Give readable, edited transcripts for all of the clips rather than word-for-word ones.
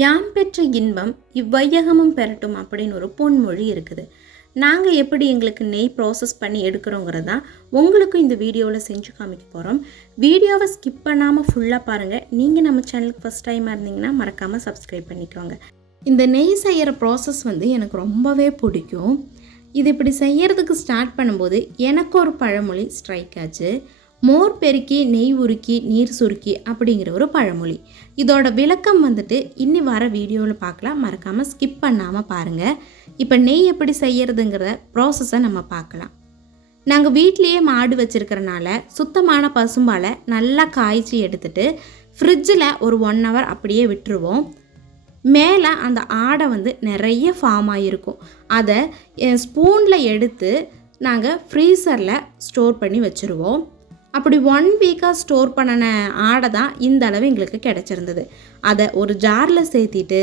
யாம் பெற்ற இன்பம் இவ்வையகமும் பெறட்டும் அப்படின்னு ஒரு பொன்மொழி இருக்குது. நாங்கள் எப்படி எங்களுக்கு நெய் ப்ராசஸ் பண்ணி எடுக்கிறோங்கிறது தான் உங்களுக்கும் இந்த வீடியோவில் செஞ்சு காமிக்க போகிறோம். வீடியோவை ஸ்கிப் பண்ணாமல் ஃபுல்லாக பாருங்கள். நீங்கள் நம்ம சேனலுக்கு ஃபஸ்ட் டைமாக இருந்தீங்கன்னா மறக்காமல் சப்ஸ்கிரைப் பண்ணிக்கோங்க. இந்த நெய் செய்கிற ப்ராசஸ் எனக்கு ரொம்பவே பிடிக்கும். இது இப்படி செய்கிறதுக்கு ஸ்டார்ட் பண்ணும்போது எனக்கு ஒரு பழமொழி ஸ்ட்ரைக் ஆச்சு. மோர் பெருக்கி நெய் உருக்கி நீர் சுருக்கி அப்படிங்கிற ஒரு பழமொழி. இதோட விளக்கம் இன்னி வர வீடியோவில் பார்க்கலாம். மறக்காமல் ஸ்கிப் பண்ணாமல் பாருங்கள். இப்போ நெய் எப்படி செய்கிறதுங்கிற ப்ராசஸை நம்ம பார்க்கலாம். நாங்கள் வீட்லேயே மாடு வச்சுருக்கிறனால சுத்தமான பசும்பாலை நல்லா காய்ச்சி எடுத்துகிட்டு ஃப்ரிட்ஜில் ஒரு 1 hour அப்படியே விட்டுருவோம். மேலே அந்த ஆடை நிறைய ஃபார்ம் ஆகிருக்கும். அதை ஸ்பூனில் எடுத்து நாங்கள் ஃப்ரீசரில் ஸ்டோர் பண்ணி வச்சுருவோம். அப்படி 1 week ஸ்டோர் பண்ணின ஆடை தான் இந்த அளவு எங்களுக்கு கிடச்சிருந்தது. அதை ஒரு ஜாரில் சேர்த்திட்டு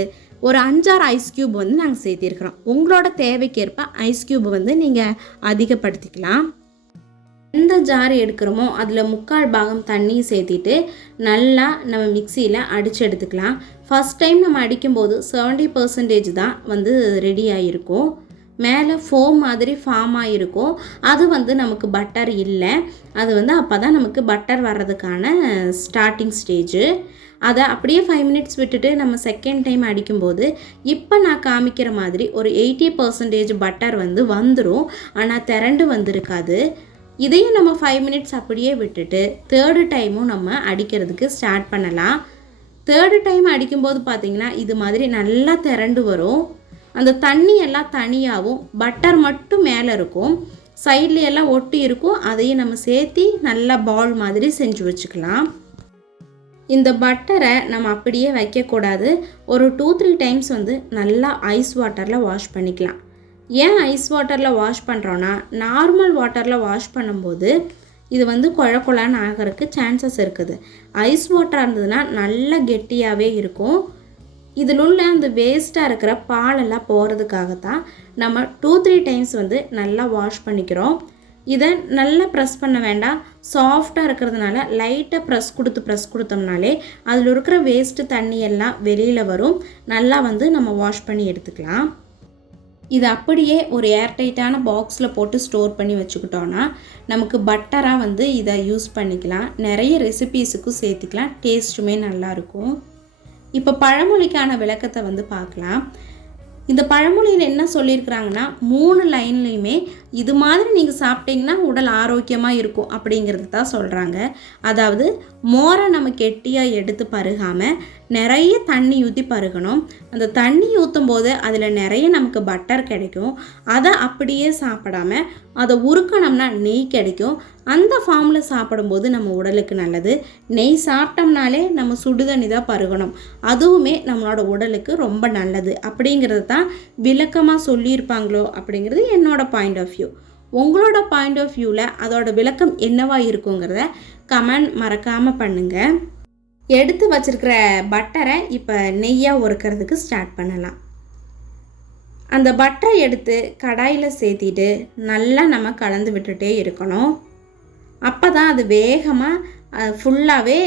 ஒரு 5-6 ஐஸ் க்யூப் நாங்கள் சேர்த்திருக்கிறோம். உங்களோட தேவைக்கேற்ப ஐஸ் க்யூப் நீங்கள் அதிகப்படுத்திக்கலாம். எந்த ஜார் எடுக்கிறோமோ அதில் 3/4 பாகம் தண்ணி சேர்த்திட்டு நல்லா நம்ம மிக்சியில் அடித்து எடுத்துக்கலாம். ஃபஸ்ட் டைம் நம்ம அடிக்கும்போது 70% தான் ரெடி ஆகிருக்கும். மேலே ஃபோம் மாதிரி ஃபார்ம் ஆகிருக்கும். அது நமக்கு பட்டர் இல்லை. அது அப்போ தான் நமக்கு பட்டர் வர்றதுக்கான ஸ்டார்டிங் ஸ்டேஜு. அதை அப்படியே 5 minutes விட்டுட்டு நம்ம செகண்ட் டைம் அடிக்கும்போது இப்போ நான் காமிக்கிற மாதிரி ஒரு 80% பட்டர் வந்துடும். ஆனால் திரண்டு வந்திருக்காது. இதையும் நம்ம 5 minutes அப்படியே விட்டுட்டு தேர்டு டைமும் நம்ம அடிக்கிறதுக்கு ஸ்டார்ட் பண்ணலாம். தேர்டு டைம் அடிக்கும்போது பார்த்திங்கன்னா இது மாதிரி நல்லா திரண்டு வரும். அந்த தண்ணி எல்லாம் தனியாகவும் பட்டர் மட்டும் மேலே இருக்கும். சைடில் எல்லாம் ஒட்டி இருக்கும். அதையும் நம்ம சேர்த்தி நல்லா பால் மாதிரி செஞ்சு வச்சுக்கலாம். இந்த பட்டரை நம்ம அப்படியே வைக்கக்கூடாது. ஒரு 2-3 டைம்ஸ் நல்லா ஐஸ் வாட்டரில் வாஷ் பண்ணிக்கலாம். ஏன் ஐஸ் வாட்டரில் வாஷ் பண்ணுறோன்னா, நார்மல் வாட்டரில் வாஷ் பண்ணும்போது இது குழ குழான்னு ஆகிறதுக்கு சான்சஸ் இருக்குது. ஐஸ் வாட்டராக இருந்ததுன்னா நல்லா கெட்டியாகவே இருக்கும். இதில் உள்ள அந்த வேஸ்ட்டாக இருக்கிற பாலெல்லாம் போகிறதுக்காகத்தான் நம்ம 2-3 டைம்ஸ் நல்லா வாஷ் பண்ணிக்கிறோம். இதை நல்லா ப்ரெஸ் பண்ண வேண்டாம். சாஃப்டாக இருக்கிறதுனால லைட்டாக ப்ரெஸ் கொடுத்தோம்னாலே அதில் இருக்கிற வேஸ்ட்டு தண்ணி எல்லாம் வெளியில் வரும். நல்லா நம்ம வாஷ் பண்ணி எடுத்துக்கலாம். இது அப்படியே ஒரு ஏர்டைட்டான பாக்ஸில் போட்டு ஸ்டோர் பண்ணி வச்சுக்கிட்டோன்னா நமக்கு பட்டராக இதை யூஸ் பண்ணிக்கலாம். நிறைய ரெசிபீஸுக்கும் சேர்த்துக்கலாம். டேஸ்ட்டுமே நல்லாயிருக்கும். இப்போ பழமொழிக்கான விளக்கத்தை பார்க்கலாம். இந்த பழமொழியில் என்ன சொல்லியிருக்கிறாங்கன்னா, 3 லைன்லையுமே இது மாதிரி நீங்கள் சாப்பிட்டீங்கன்னா உடல் ஆரோக்கியமாக இருக்கும் அப்படிங்கிறது தான் சொல்கிறாங்க. அதாவது மோரை நம்ம கெட்டியாக எடுத்து பருகாமல் நிறைய தண்ணி ஊற்றி பருகணும். அந்த தண்ணி ஊற்றும் போது அதில் நிறைய நமக்கு பட்டர் கிடைக்கும். அதை அப்படியே சாப்பிடாமல் அதை உருக்கணும்னா நெய் கிடைக்கும். அந்த ஃபார்மில் சாப்பிடும்போது நம்ம உடலுக்கு நல்லது. நெய் சாப்பிட்டோம்னாலே நம்ம சுடுதண்ணி தான் பருகணும். அதுவுமே நம்மளோட உடலுக்கு ரொம்ப நல்லது அப்படிங்கிறது தான் விளக்கமாக சொல்லியிருப்பாங்களோ அப்படிங்கிறது என்னோட பாயிண்ட் ஆஃப் வியூ. உங்களோட பாயிண்ட் ஆஃப் வியூவில் அதோட விளக்கம் என்னவாக இருக்குங்கிறத கமெண்ட் மறக்காமல் பண்ணுங்கள். எடுத்து வச்சுருக்கிற பட்டரை இப்போ நெய்யாக உருக்கிறதுக்கு ஸ்டார்ட் பண்ணலாம். அந்த பட்டரை எடுத்து கடாயில் சேர்த்திட்டு நல்லா நம்ம கலந்து விட்டுட்டே இருக்கணும். அப்போ தான் அது வேகமாக ஃபுல்லாகவே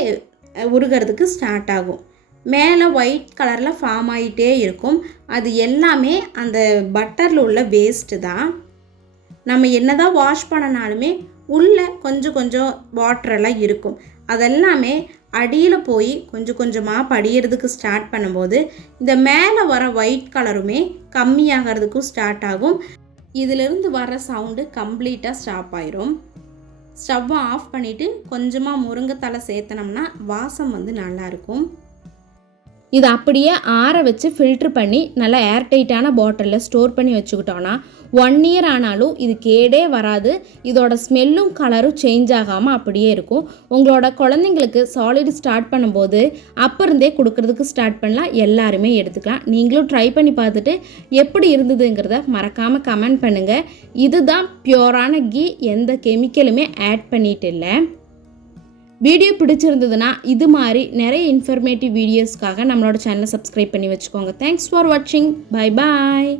உருகிறதுக்கு ஸ்டார்ட் ஆகும். மேலே ஒயிட் கலரில் ஃபார்ம் ஆகிட்டே இருக்கும். அது எல்லாமே அந்த பட்டரில் உள்ள வேஸ்ட்டு தான். நம்ம என்ன தான் வாஷ் பண்ணனாலுமே உள்ளே கொஞ்சம் வாட்டரெல்லாம் இருக்கும். அதெல்லாமே அடியில் போய் கொஞ்சம் கொஞ்சமாக படிகிறதுக்கு ஸ்டார்ட் பண்ணும்போது இந்த மேலே வர ஒயிட் கலருமே கம்மியாகிறதுக்கும் ஸ்டார்ட் ஆகும். இதிலிருந்து வர சவுண்டு கம்ப்ளீட்டாக ஸ்டாப் ஆயிரும். ஸ்டவ்வை ஆஃப் பண்ணிவிட்டு கொஞ்சமாக முருங்கைத்தலை சேர்த்தனோம்னா வாசம் நல்லாயிருக்கும். இதை அப்படியே ஆற வச்சு ஃபில்ட்ரு பண்ணி நல்லா ஏர்டைட்டான பாட்டிலில் ஸ்டோர் பண்ணி வச்சுக்கிட்டோன்னா 1 year ஆனாலும் இது கேடே வராது. இதோட ஸ்மெல்லும் கலரும் சேஞ்ச் ஆகாமல் அப்படியே இருக்கும். உங்களோட குழந்தைங்களுக்கு சாலிட் ஸ்டார்ட் பண்ணும்போது அப்போ இருந்தே கொடுக்கறதுக்கு ஸ்டார்ட் பண்ணலாம். எல்லாருமே எடுத்துக்கலாம். நீங்களும் ட்ரை பண்ணி பார்த்துட்டு எப்படி இருந்ததுங்கிறத மறக்காமல் கமெண்ட் பண்ணுங்கள். இதுதான் பியூரான கீ. எந்த கெமிக்கலுமே ஆட் பண்ணிட்டு இல்லை. வீடியோ பிடிச்சிருந்ததுன்னா இது மாதிரி நிறைய இன்ஃபர்மேட்டிவ் வீடியோஸ்க்காக நம்மளோட சேனலை சப்ஸ்கிரைப் பண்ணி வச்சுக்கோங்க. தேங்க்ஸ் ஃபார் வாட்சிங். Bye bye.